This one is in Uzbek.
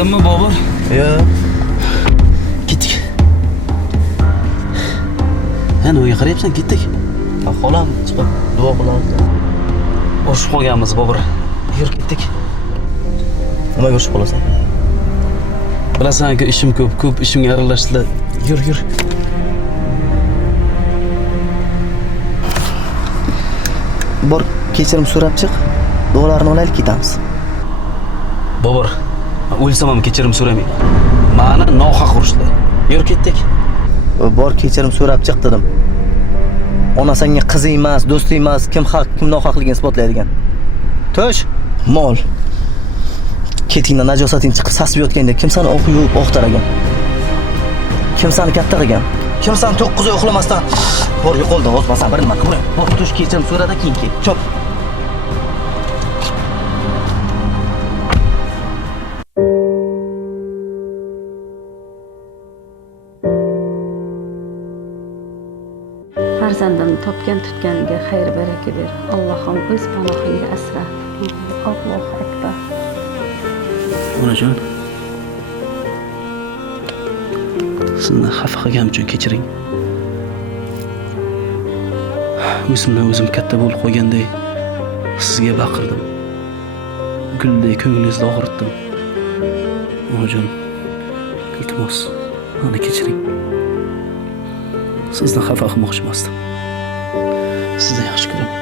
Uxladimmi, Bobur? Yo'q. Ketdik. Ha, nimaga qarayapsan? Ketdik. Xolam chiqib duo qilamiz. Urishib qolganmiz, Bobur. Yur, ketdik. Nimaga urishib qolasan? Bilasan-ku, ishim ko'p ishimga aralashdilar. Yur. Bor, kechirim so'rab chiq. Duolarni olaylik ketamiz. Bobur, o'lsam ham kechirim so'ramayman. Ma'ni nohaq urishdi. Yur, ketdik. Bor, kechirim so'rab chiq dedim. Ona senga qizi emas, do'sti emas, kim haq, kim nohaqligini isbotlaydigan. To'sh, mol. Ketingdan najosating chiqib sasib yotganda kim seni o'q yuvib o'qtaragan? Kim seni katta qilgan? Kim seni 9 oy uxlamasdan bor yo'qoldi, o'zmasan bir nima qilma. Bor, tush kechirim so'rada keyin kel. Chop. Farzandimni topgan tutganiga xayr baraka ber. Allohim o'z panohingda asra. Allohu akbar. Onajon, sizni xafa qilganim uchun kechiring. O'zimdan o'zim katta bo'lib qolganday sizga baqirdim. Guldek ko'nglingizni og'ritdim. Onajon, iltimos, meni kechiring. Sizni xafa qilmoqchi emasdim. Sizni yaxshi ko'raman.